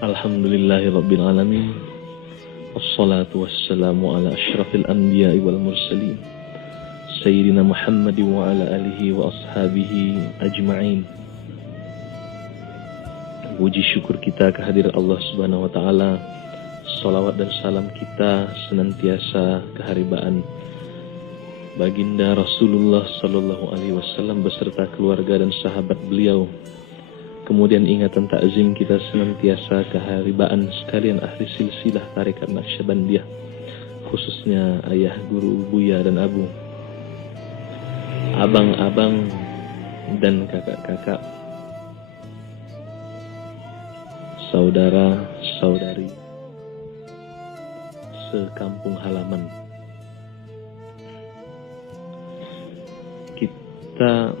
Alhamdulillahirabbil alamin. Wassalatu wassalamu ala asyrafil anbiya'i wal mursalin. Sayyidina Muhammad wa ala alihi wa ashabihi ajma'in. Puji syukur kita kehadirat Allah Subhanahu wa taala. Salawat dan salam kita senantiasa keharibaan baginda Rasulullah sallallahu alaihi wasallam beserta keluarga dan sahabat beliau. Kemudian ingatan takzim kita senantiasa keharibaan sekalian ahli silsilah tarekat Naqsyabandiyah, khususnya ayah, guru, buya dan abu, abang-abang dan kakak-kakak, saudara-saudari sekampung halaman. Kita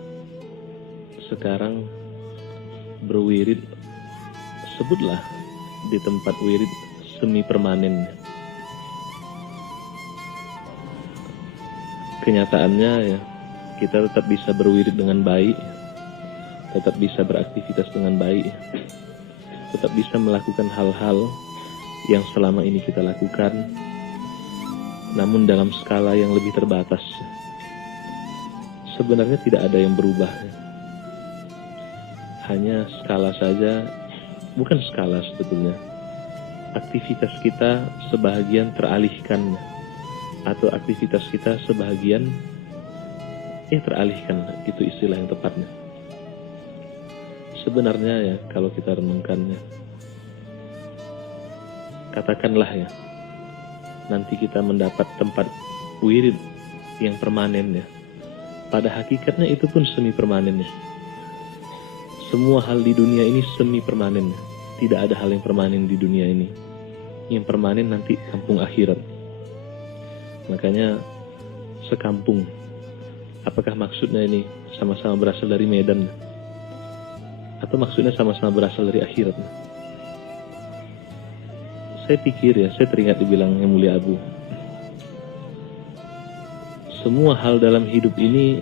sekarang berwirid, sebutlah di tempat wirid semi permanen. Kenyataannya ya, kita tetap bisa berwirid dengan baik, tetap bisa beraktivitas dengan baik, tetap bisa melakukan hal-hal yang selama ini kita lakukan, namun dalam skala yang lebih terbatas. Sebenarnya tidak ada yang berubah, hanya skala saja, bukan skala sebetulnya. Aktivitas kita sebahagian teralihkan, atau aktivitas kita sebahagian teralihkan, itu istilah yang tepatnya. Sebenarnya ya, kalau kita renungkannya, katakanlah ya, nanti kita mendapat tempat wirid yang permanen ya. Pada hakikatnya itu pun semi permanen ya. Semua hal di dunia ini semi permanen. Tidak ada hal yang permanen di dunia ini. Yang permanen nanti kampung akhirat. Makanya sekampung. Apakah maksudnya ini sama-sama berasal dari Medan? Atau maksudnya sama-sama berasal dari akhirat? Saya pikir ya, saya teringat dibilang Yang Mulia Abu. Semua hal dalam hidup ini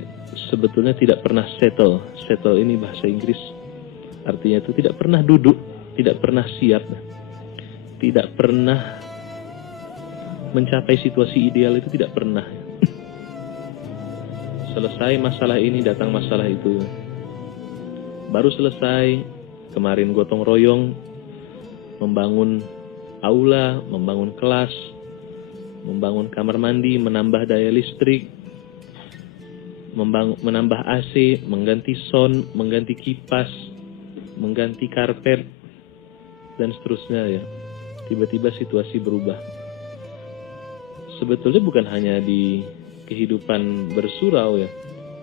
sebetulnya tidak pernah settle. Settle ini bahasa Inggris. Artinya itu tidak pernah duduk, tidak pernah siap, tidak pernah mencapai situasi ideal, itu tidak pernah. Selesai masalah ini, datang masalah itu. Baru selesai, kemarin gotong royong, membangun aula, membangun kelas, membangun kamar mandi, menambah daya listrik, menambah AC, mengganti sound, mengganti kipas, mengganti karpet, dan seterusnya ya. Tiba-tiba situasi berubah. Sebetulnya bukan hanya di kehidupan bersurau ya,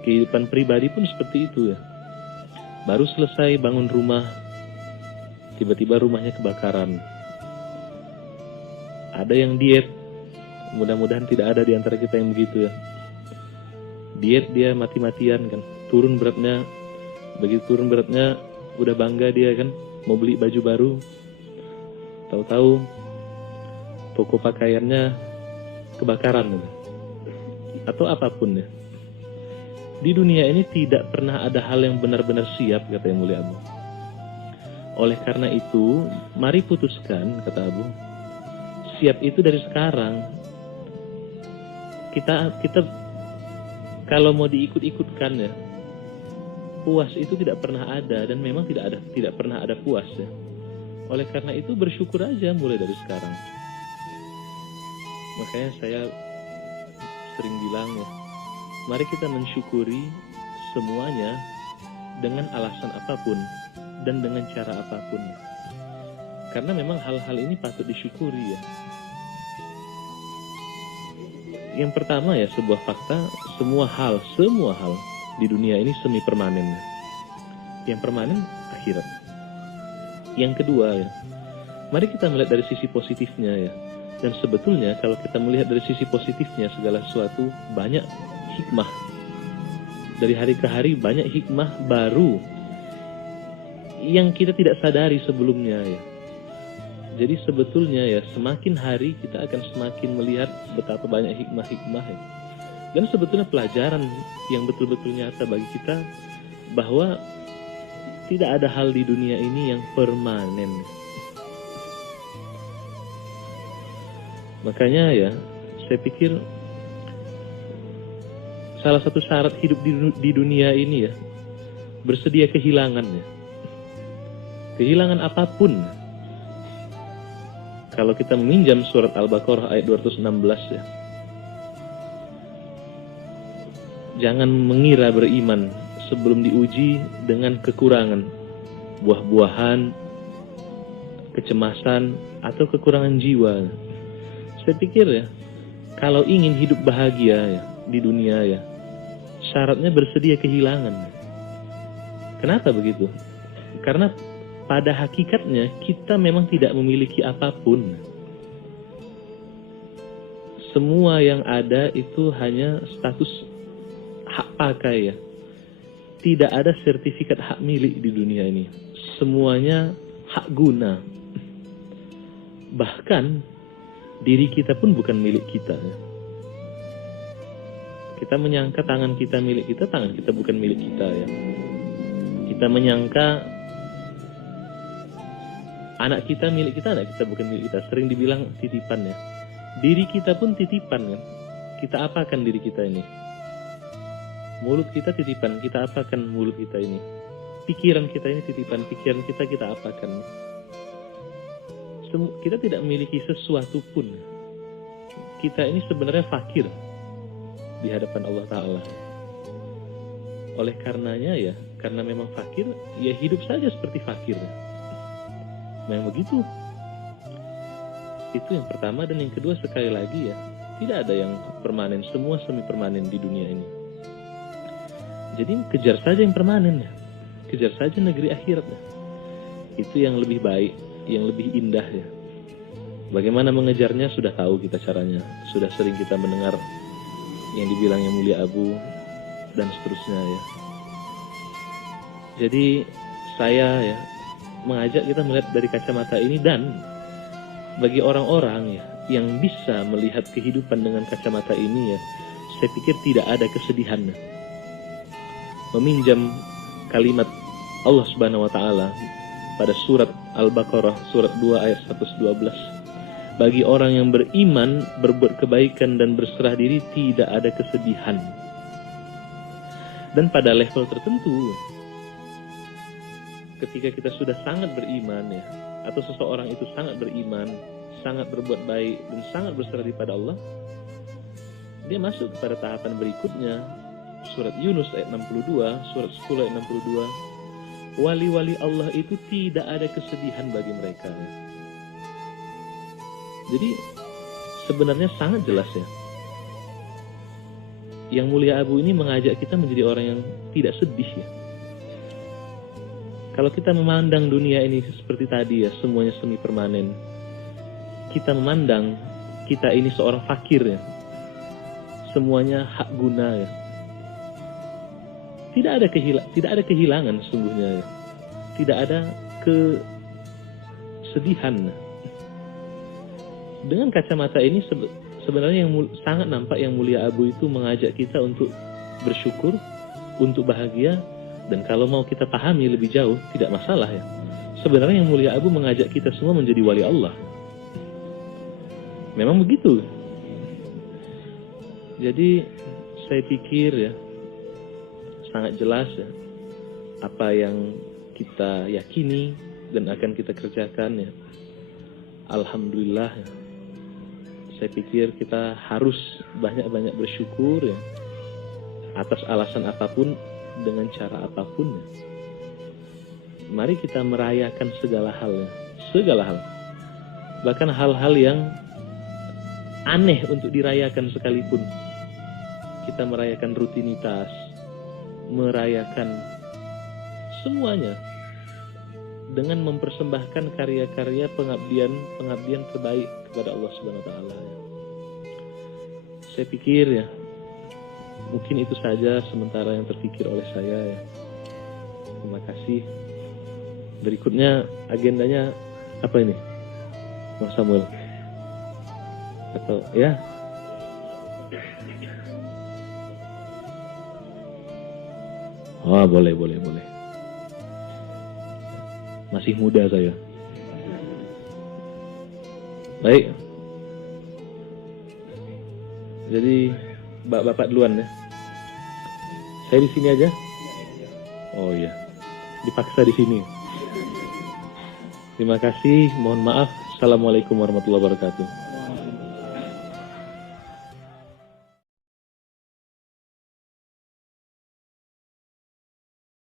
kehidupan pribadi pun seperti itu ya. Baru selesai bangun rumah, tiba-tiba rumahnya kebakaran. Ada yang diet, mudah-mudahan tidak ada di antara kita yang begitu ya. Diet dia mati-matian kan, turun beratnya, begitu turun beratnya udah bangga dia kan, mau beli baju baru, tahu-tahu toko pakaiannya kebakaran atau apapun ya. Di dunia ini tidak pernah ada hal yang benar-benar siap, kata Yang Mulia Abu. Oleh karena itu, mari putuskan, kata Abu, siap itu dari sekarang. Kita kalau mau diikut-ikutkan ya, puas itu tidak pernah ada, dan memang tidak pernah ada puas ya. Oleh karena itu bersyukur aja mulai dari sekarang. Makanya saya sering bilang ya, mari kita mensyukuri semuanya dengan alasan apapun dan dengan cara apapun. Karena memang hal-hal ini patut disyukuri ya. Yang pertama ya, sebuah fakta, semua hal di dunia ini semi permanen. Yang permanen akhirat. Yang kedua ya, mari kita melihat dari sisi positifnya ya. Dan sebetulnya kalau kita melihat dari sisi positifnya, segala sesuatu banyak hikmah. Dari hari ke hari banyak hikmah baru yang kita tidak sadari sebelumnya ya. Jadi sebetulnya ya, semakin hari kita akan semakin melihat betapa banyak hikmah-hikmah ya. Dan sebetulnya pelajaran yang betul-betul nyata bagi kita bahwa tidak ada hal di dunia ini yang permanen. Makanya ya, saya pikir salah satu syarat hidup di dunia ini ya, bersedia kehilangan ya. Kehilangan apapun. Kalau kita meminjam surat Al-Baqarah ayat 216 ya. Jangan mengira beriman sebelum diuji dengan kekurangan, buah-buahan, kecemasan, atau kekurangan jiwa. Saya pikir ya, kalau ingin hidup bahagia ya di dunia ya, syaratnya bersedia kehilangan. Kenapa begitu? Karena pada hakikatnya kita memang tidak memiliki apapun. Semua yang ada itu hanya status hak pakai ya. Tidak ada sertifikat hak milik di dunia ini. Semuanya hak guna. Bahkan diri kita pun bukan milik kita ya. Kita menyangka tangan kita milik kita, tangan kita bukan milik kita ya. Kita menyangka anak kita milik kita, anak kita bukan milik kita. Sering dibilang titipan ya. Diri kita pun titipan kan. Kita apakan diri kita ini? Mulut kita titipan, kita apakan mulut kita ini? Pikiran kita ini titipan, pikiran kita apakan? Kita tidak memiliki sesuatu pun. Kita ini sebenarnya fakir di hadapan Allah Ta'ala. Oleh karenanya ya, karena memang fakir, ya hidup saja seperti fakir. Memang begitu. Itu yang pertama. Dan yang kedua, sekali lagi ya, tidak ada yang permanen. Semua semi permanen di dunia ini. Jadi kejar saja yang permanen ya. Kejar saja negeri akhirat ya. Itu yang lebih baik, yang lebih indah ya. Bagaimana mengejarnya sudah tahu kita caranya. Sudah sering kita mendengar yang dibilang yang mulia Abu dan seterusnya ya. Jadi saya ya mengajak kita melihat dari kacamata ini, dan bagi orang-orang ya yang bisa melihat kehidupan dengan kacamata ini ya, saya pikir tidak ada kesedihan. Meminjam kalimat Allah Subhanahu wa taala pada surat Al-Baqarah surat 2 ayat 112. Bagi orang yang beriman, berbuat kebaikan dan berserah diri, tidak ada kesedihan. Dan pada level tertentu, ketika kita sudah sangat beriman ya, atau seseorang itu sangat beriman, sangat berbuat baik dan sangat berserah diri pada Allah, dia masuk kepada tahapan berikutnya. Surat Yunus ayat 62, surat 10 ayat 62. Wali-wali Allah itu tidak ada kesedihan bagi mereka. Jadi sebenarnya sangat jelas ya. Yang mulia Abu ini mengajak kita menjadi orang yang tidak sedih ya. Kalau kita memandang dunia ini seperti tadi ya, semuanya semi permanen. Kita memandang kita ini seorang fakir ya. Semuanya hak guna ya. Tidak ada kehilangan sesungguhnya ya. Tidak ada kesedihan. Dengan kacamata ini sebenarnya yang sangat nampak yang mulia Abu itu mengajak kita untuk bersyukur, untuk bahagia. Dan kalau mau kita pahami lebih jauh, tidak masalah ya. Sebenarnya yang mulia Abu mengajak kita semua menjadi wali Allah. Memang begitu. Jadi saya pikir ya, sangat jelas ya, apa yang kita yakini dan akan kita kerjakan ya. Alhamdulillah ya. Saya pikir kita harus banyak-banyak bersyukur ya, atas alasan apapun, dengan cara apapun. Mari kita merayakan segala hal ya. Segala hal. Bahkan hal-hal yang aneh untuk dirayakan sekalipun. Kita merayakan rutinitas, merayakan semuanya dengan mempersembahkan karya-karya pengabdian terbaik kepada Allah Subhanahu wa taala. Saya pikir ya, mungkin itu saja sementara yang terpikir oleh saya ya. Terima kasih. Berikutnya agendanya apa ini, Mas Samuel? Atau ya? Oh, boleh. Masih muda saya. Baik. Jadi bapak duluan ya. Saya di sini aja. Oh iya, dipaksa di sini. Terima kasih. Mohon maaf. Assalamualaikum warahmatullahi wabarakatuh.